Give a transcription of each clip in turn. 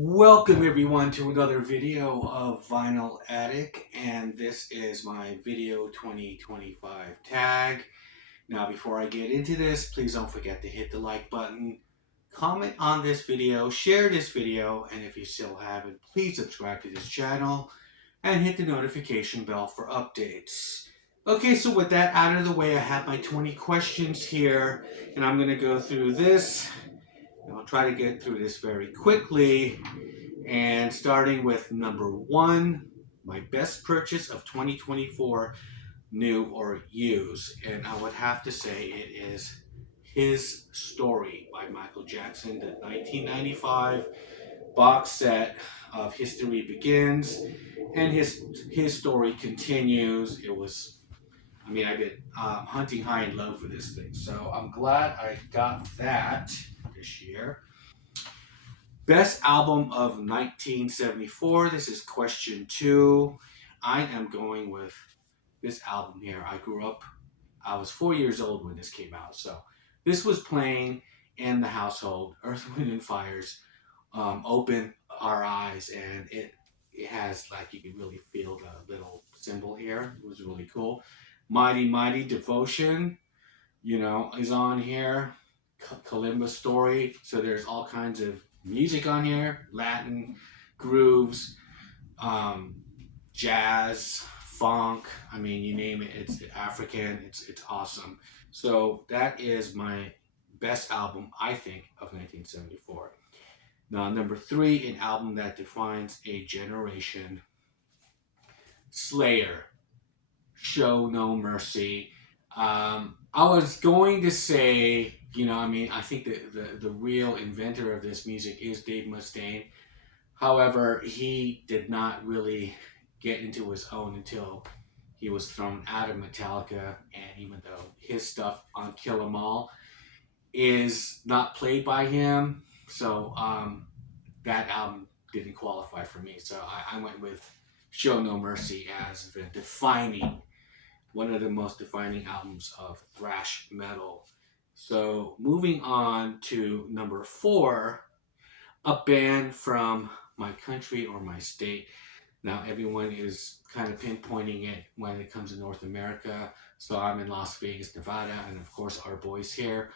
Welcome everyone to another video of Vinyl Attic, and this is my video 2025 tag. Now before I get into this, please don't forget to hit the like button, comment on this video, share this video, and if you still haven't, please subscribe to this channel and hit the notification bell for updates. Okay, so with that out of the way, I have my 20 questions here, and I'm going to go through this. I'll try to get through this very quickly. And starting with number one, my best purchase of 2024, new or used. And I would have to say it is His Story by Michael Jackson, the 1995 box set of History Begins. And his story continues. I've been hunting high and low for this thing. So I'm glad I got that this year. Best album of 1974. This is question two. I am going with this album here. I was 4 years old when this came out. So this was playing in the household. Earth, Wind, and Fire's Open Our Eyes. And it has, like, you can really feel the little symbol here. It was really cool. Mighty Mighty Devotion, is on here. Kalimba Story. So there's all kinds of music on here, Latin, grooves, jazz, funk. I mean, you name it. It's African. It's awesome. So that is my best album, I think, of 1974. Now, number three, an album that defines a generation. Slayer, Show No Mercy. I was going to say, I think the real inventor of this music is Dave Mustaine. However, he did not really get into his own until he was thrown out of Metallica. And even though his stuff on Kill 'Em All is not played by him, so that album didn't qualify for me. So I went with Show No Mercy as the defining one of the most defining albums of thrash metal. So moving on to number four, a band from my country or my state. Now everyone is kind of pinpointing it when it comes to North America. So I'm in Las Vegas, Nevada, and of course our boys here,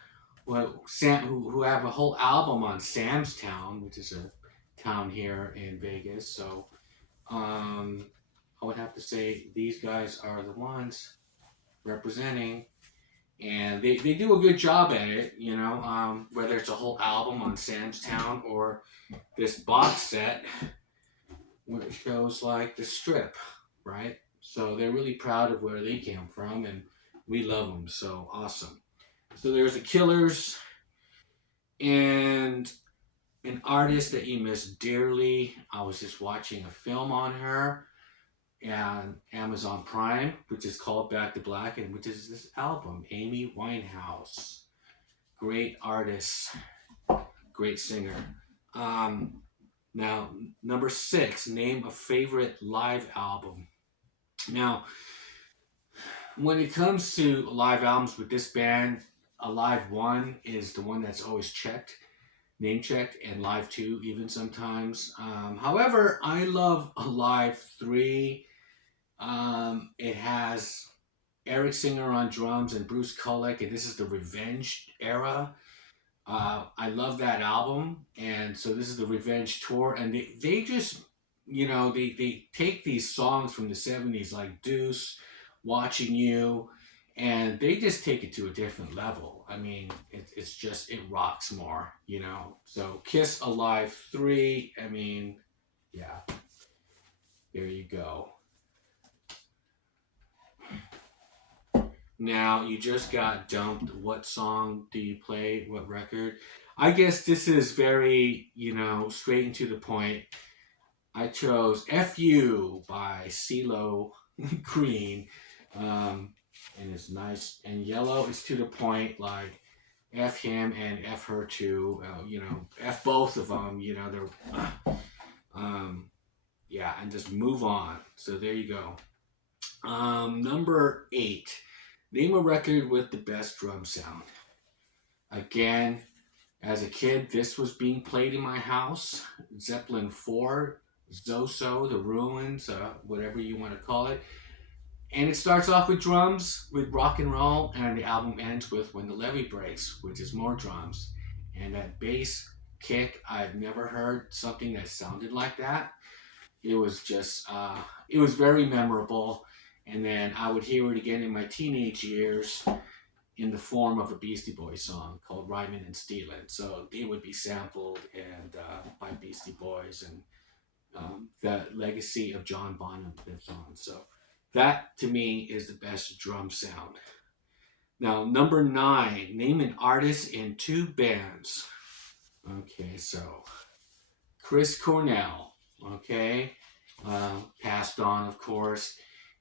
who have a whole album on Sam's Town, which is a town here in Vegas. So I would have to say these guys are the ones representing, and they do a good job at it, whether it's a whole album on Sam's Town or this box set where it shows like the strip, right? So they're really proud of where they came from, and we love them. So awesome. So there's the Killers, and an artist that you miss dearly. I was just watching a film on her and Amazon Prime, which is called Back to Black, and which is this album, Amy Winehouse. Great artist, great singer. Now, number six, name a favorite live album. Now, when it comes to live albums with this band, a live one is the one that's always checked, name checked, and live two even sometimes. However, I love a live three. It has Eric Singer on drums and Bruce Kulick, and this is the Revenge era. I love that album, and so this is the Revenge tour, and they just, they take these songs from the 70s like Deuce, Watching You, and they just take it to a different level. I mean, it's just, it rocks more, So Kiss Alive 3, I mean, yeah, there you go. Now, you just got dumped. What song do you play? What record? I guess this is very, straight and to the point. I chose F.U. by CeeLo Green. And it's nice and yellow. It's to the point, like F him and F her too. F both of them. They're, yeah, and just move on. So there you go. Number eight. Name a record with the best drum sound. Again, As a kid, this was being played in my house. Zeppelin 4, Zoso, The Ruins, whatever you want to call it. And it starts off with drums, with rock and roll, and the album ends with When the Levee Breaks, which is more drums. And that bass kick, I've never heard something that sounded like that. It was just, it was very memorable. And then I would hear it again in my teenage years in the form of a Beastie Boys song called Rhymin' and Stealin'. So they would be sampled and by Beastie Boys, and the legacy of John Bonham lives on. So that to me is the best drum sound. Now, number 9, name an artist in 2 bands. Okay, so Chris Cornell, okay, passed on, of course,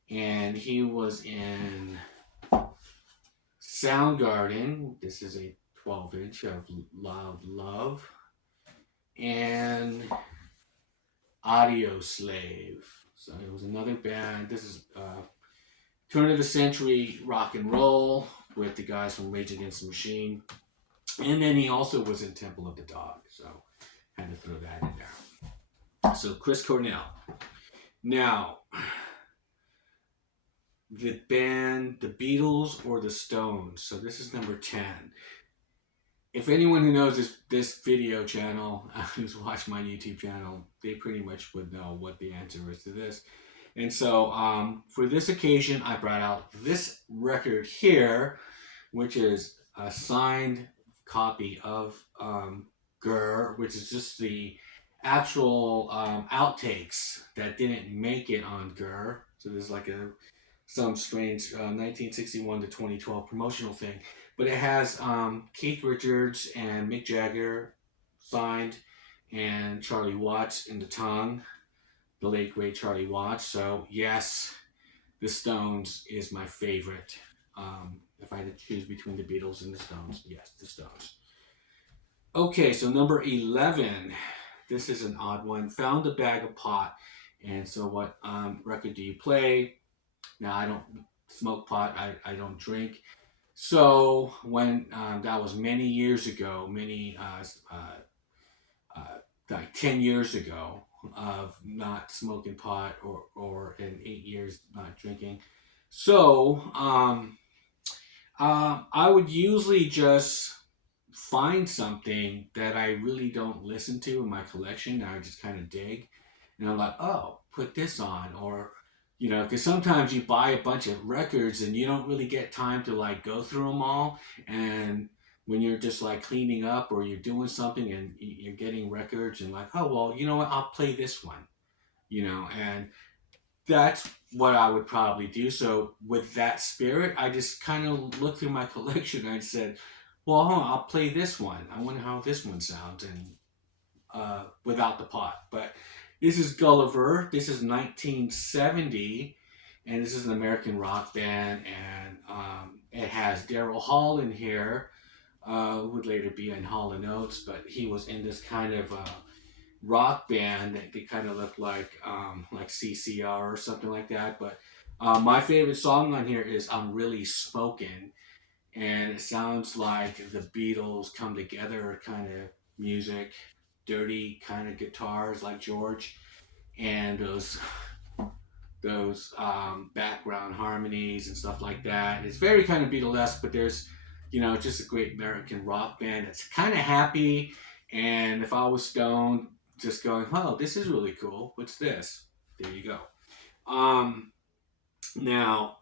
and he was in Soundgarden. This is a 12-inch of Loud Love, and Audio Slave. So it was another band. This is turn of the century rock and roll with the guys from Rage Against the Machine. And then he also was in Temple of the Dog. So had to throw that in there. So Chris Cornell. Now, the band, the Beatles or the Stones. So this is number 10. If anyone who knows this video channel, who's watched my YouTube channel, they pretty much would know what the answer is to this. And so for this occasion, I brought out this record here, which is a signed copy of Gurr, which is just the actual outtakes that didn't make it on Gurr. So there's like some strange 1961 to 2012 promotional thing. But it has Keith Richards and Mick Jagger signed, and Charlie Watts in the tongue, the late great Charlie Watts. So yes, the Stones is my favorite. If I had to choose between the Beatles and the Stones, yes, the Stones. Okay, so number 11. This is an odd one. Found a Bag of Pot. And so what record do you play? Now, I don't smoke pot. I don't drink. So when that was many years ago, like 10 years ago, of not smoking pot, or in 8 years not drinking. So I would usually just find something that I really don't listen to in my collection that I just kind of dig. And I'm like, oh, put this on. Or, because sometimes you buy a bunch of records and you don't really get time to like go through them all. And when you're just like cleaning up or you're doing something and you're getting records and like, oh, well, you know what? I'll play this one, and that's what I would probably do. So with that spirit, I just kind of looked through my collection and I said, well, I'll play this one. I wonder how this one sounds, and without the pot. But this is Gulliver. This is 1970, and this is an American rock band, and it has Daryl Hall in here, who would later be in Hall & Oates, but he was in this kind of rock band that they kind of look like CCR or something like that. But my favorite song on here is I'm Really Smokin', and it sounds like the Beatles come together kind of music, dirty kind of guitars like George, and those background harmonies and stuff like that. It's very kind of Beatlesque, but there's just a great American rock band that's kind of happy. And if I was stoned, just going, oh, this is really cool. What's this? There you go. Now,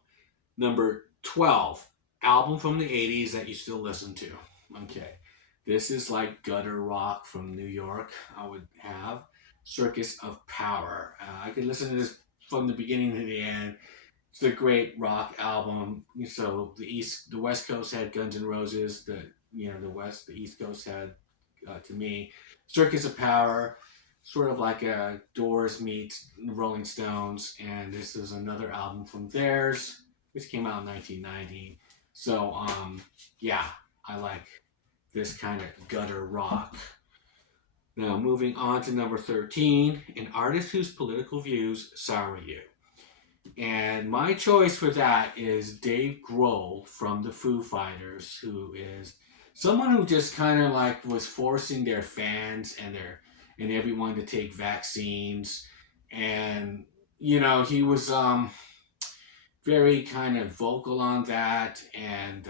number 12, album from the 80s that you still listen to. Okay. This is like gutter rock from New York. I would have Circus of Power. I could listen to this from the beginning to the end. It's a great rock album. So the West Coast had Guns N' Roses. The East Coast had, to me, Circus of Power. Sort of like a Doors meets Rolling Stones, and this is another album from theirs, which came out in 1990. So yeah, I like this kind of gutter rock. Now, moving on to number 13, an artist whose political views sour you. And my choice for that is Dave Grohl from the Foo Fighters, who is someone who just kind of like was forcing their fans and everyone to take vaccines, and he was very kind of vocal on that, and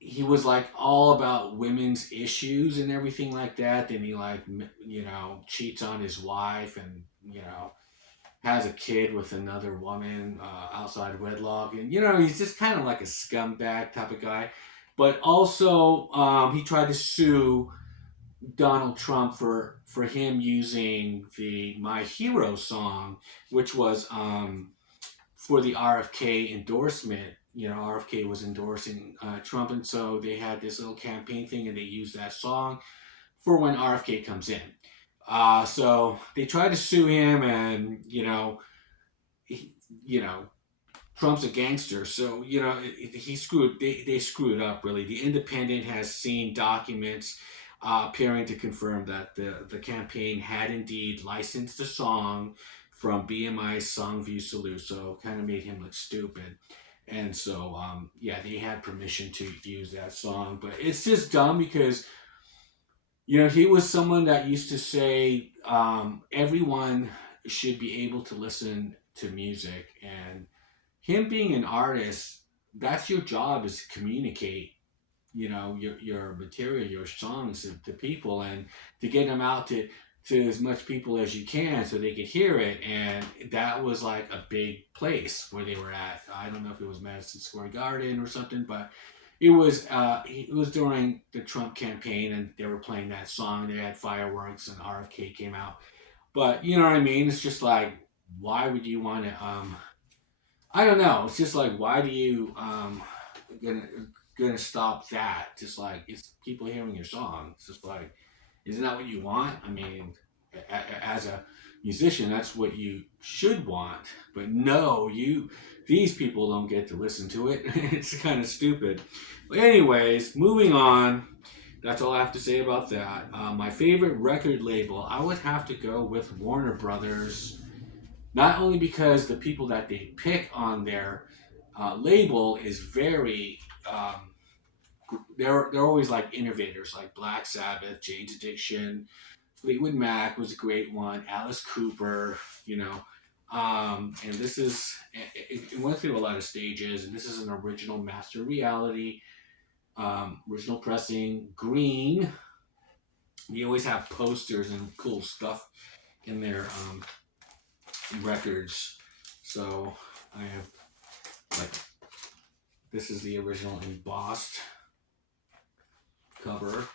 he was like all about women's issues and everything like that. Then he like cheats on his wife, and has a kid with another woman outside wedlock, and he's just kind of like a scumbag type of guy. But also, he tried to sue Donald Trump for him using the "My Hero" song, which was for the RFK endorsement. RFK was endorsing Trump, and so they had this little campaign thing, and they used that song for when RFK comes in. So they tried to sue him, and he, Trump's a gangster, so he screwed. They screwed up really. The Independent has seen documents appearing to confirm that the campaign had indeed licensed the song from BMI's Songview Salute, so kind of made him look stupid. And so, yeah, they had permission to use that song, but it's just dumb because he was someone that used to say everyone should be able to listen to music, and him being an artist, that's your job, is to communicate your material, your songs to people, and to get them out to as much people as you can so they could hear it. And that was like a big place where they were at. I don't know if it was Madison Square Garden or something, but it was during the Trump campaign, and they were playing that song. They had fireworks, and RFK came out. But you know what I mean? It's just like, why would you want to I don't know. It's just like, why do you gonna gonna stop that? Just like, it's people hearing your song. It's just like, isn't that what you want? I mean, as a musician, that's what you should want. But no, these people don't get to listen to it. It's kind of stupid. But anyways, moving on. That's all I have to say about that. My favorite record label, I would have to go with Warner Brothers. Not only because the people that they pick on their label is very, they're always like innovators, like Black Sabbath, Jane's Addiction, Fleetwood Mac was a great one, Alice Cooper, and this is it went through a lot of stages, and this is an original Master Reality, original pressing, green. You always have posters and cool stuff in their records. So I have, like, this is the original embossed cover,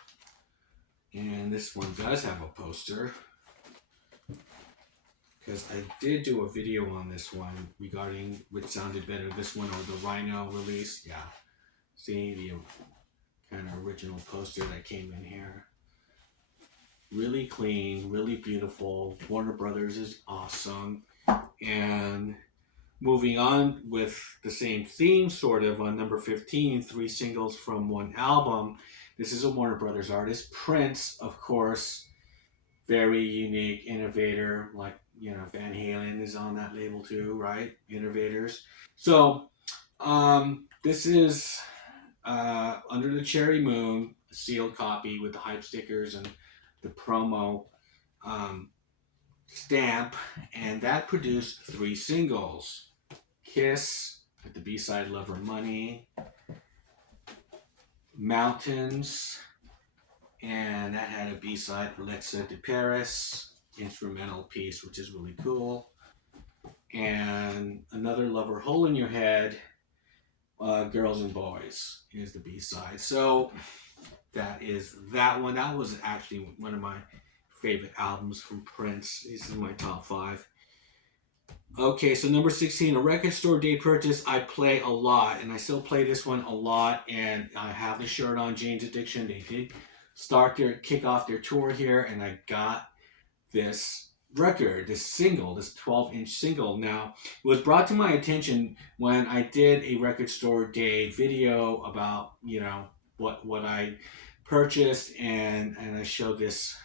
and this one does have a poster because I did do a video on this one regarding which sounded better, this one or the Rhino release. Yeah, see the kind of original poster that came in here. Really clean, really beautiful. Warner Brothers is awesome. And moving on with the same theme, sort of, on number 15, three singles from one album. This is a Warner Brothers artist. Prince, of course, very unique, innovator. Like, Van Halen is on that label too, right? Innovators. So, this is Under the Cherry Moon, a sealed copy with the hype stickers and the promo um, stamp, and that produced three singles. Kiss at the B-side, Lover Money, Mountains, and that had a B-side, Alexa de Paris, instrumental piece, which is really cool. And Another Lover, Hole in Your Head, Girls and Boys is the B-side. So that is that one. That was actually one of my favorite albums from Prince. This is my top 5. Okay, so number 16, a record store day purchase I play a lot, and I still play this one a lot, and I have the shirt on, Jane's Addiction. They did kick off their tour here, and I got this record, this single, this 12-inch single. Now, it was brought to my attention when I did a record store day video about, what I purchased, and I showed this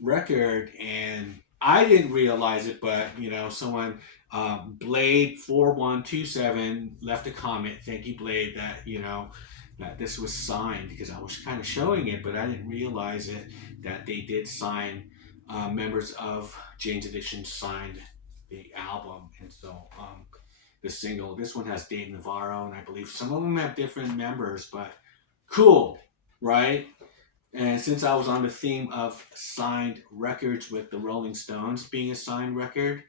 record, and I didn't realize it, but someone, Blade 4127, left a comment. Thank you, Blade, that that this was signed, because I was kind of showing it, but I didn't realize it, that they did sign, members of Jane's Addiction signed the album. And so the single, this one has Dave Navarro, and I believe some of them have different members, but cool, right? And since I was on the theme of signed records with the Rolling Stones being a signed record,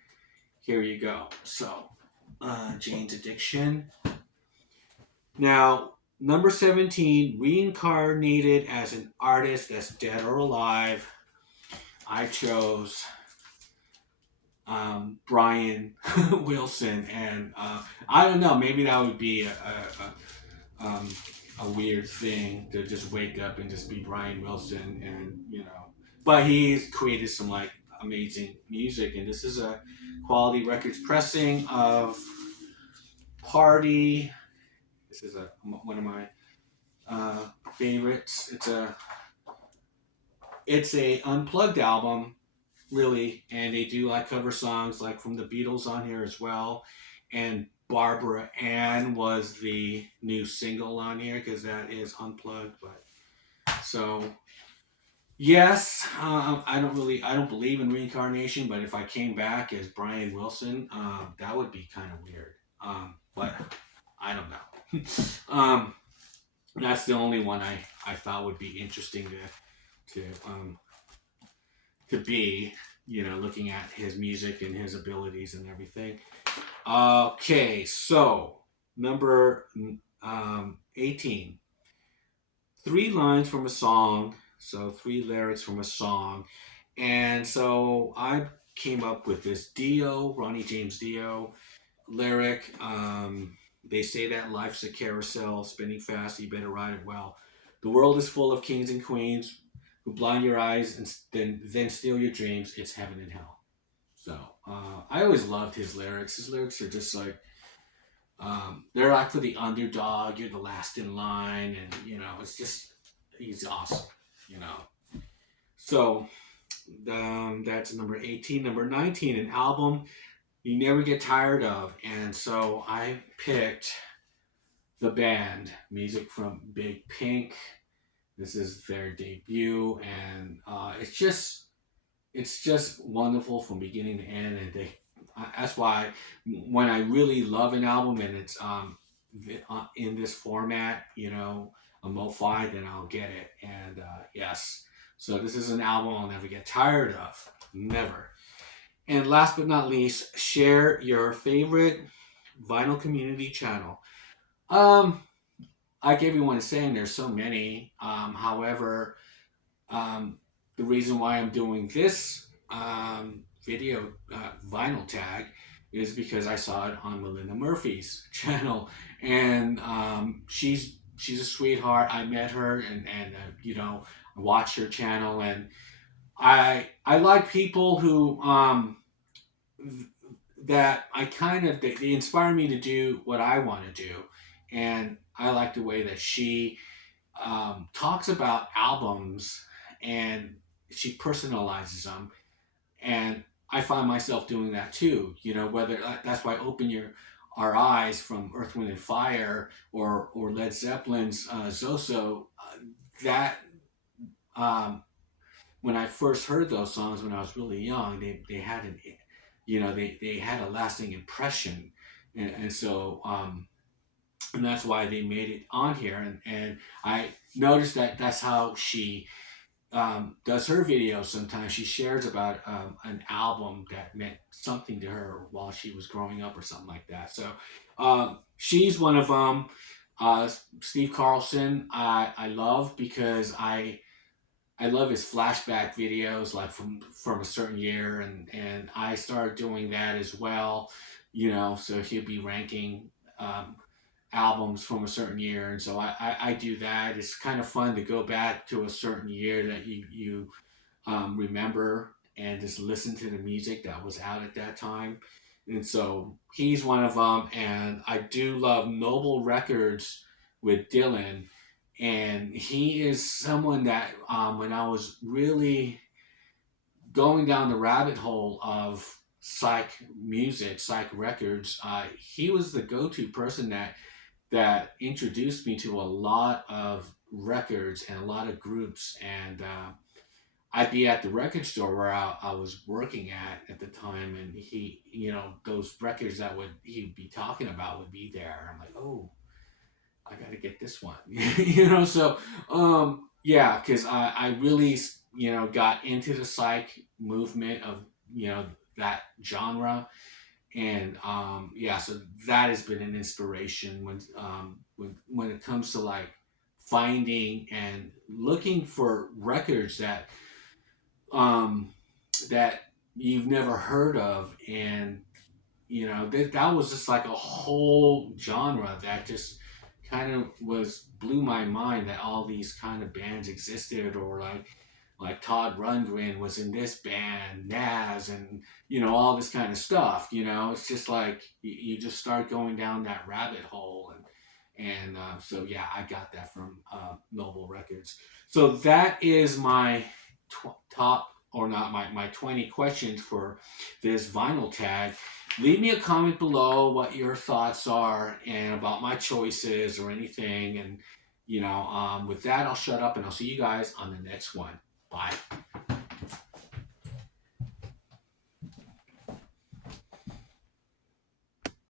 here you go. So, Jane's Addiction. Now, number 17, reincarnated as an artist that's dead or alive. I chose Brian Wilson, and I don't know, maybe that would be a weird thing to just wake up and just be Brian Wilson, and but he's created some like amazing music, and this is a Quality Records pressing of Party. This is one of my favorites. It's a unplugged album, really, and they do like cover songs like from the Beatles on here as well, and Barbara Ann was the new single on here because that is unplugged. But so yes, I don't believe in reincarnation, but if I came back as Brian Wilson, that would be kind of weird. But I don't know. That's the only one I thought would be interesting to be, looking at his music and his abilities and everything. Okay, so number 18. 3 lines from a song, so 3 lyrics from a song. And so I came up with this Dio, Ronnie James Dio lyric. They say that life's a carousel, spinning fast, you better ride it well. The world is full of kings and queens who blind your eyes and then steal your dreams. It's heaven and hell. So I always loved his lyrics. His lyrics are just like, they're like for the underdog. You're the last in line, and it's just he's awesome. You know. So that's number 18. Number 19, an album you never get tired of, and so I picked the band, music from Big Pink. This is their debut, and it's just wonderful from beginning to end, and that's why when I really love an album and it's in this format, a MoFi, then I'll get it. And yes, so this is an album I'll never get tired of, never. And last but not least, share your favorite vinyl community channel. Um, like everyone is saying, there's so many. However, um, the reason why I'm doing this video vinyl tag is because I saw it on Melinda Murphy's channel, and she's a sweetheart. I met her, and I watched her channel, and I like people who that I kind of they inspire me to do what I want to do, and I like the way that she talks about albums, and she personalizes them, and I find myself doing that too. Whether that's why Open Our Eyes from Earth, Wind and Fire, or Led Zeppelin's Zoso, that when I first heard those songs when I was really young, they had they had a lasting impression, and so and that's why they made it on here, and I noticed that that's how she does her videos. Sometimes she shares about an album that meant something to her while she was growing up or something like that. So she's one of them. Steve Carlson, I love because I love his flashback videos, like from a certain year, and I started doing that as well. So he'll be ranking albums from a certain year, and so I do that. It's kind of fun to go back to a certain year that you remember and just listen to the music that was out at that time. And so he's one of them, and I do love Noble Records with Dylan, and he is someone that when I was really going down the rabbit hole of psych music, psych records, he was the go-to person that introduced me to a lot of records and a lot of groups. And I'd be at the record store where I was working at the time, and he, those records that would he'd be talking about would be there. I'm like, oh, I got to get this one, So, yeah, because I really, got into the psych movement of, that genre, and yeah, so that has been an inspiration when it comes to like finding and looking for records um, that you've never heard of, and that was just like a whole genre that just kind of blew my mind that all these kind of bands existed, or like Todd Rundgren was in this band, Nas, and all this kind of stuff. It's just like you just start going down that rabbit hole, and so yeah, I got that from Noble Records. So that is my top, or not, my 20 questions for this vinyl tag. Leave me a comment below what your thoughts are and about my choices or anything. And with that, I'll shut up and I'll see you guys on the next one. Bye.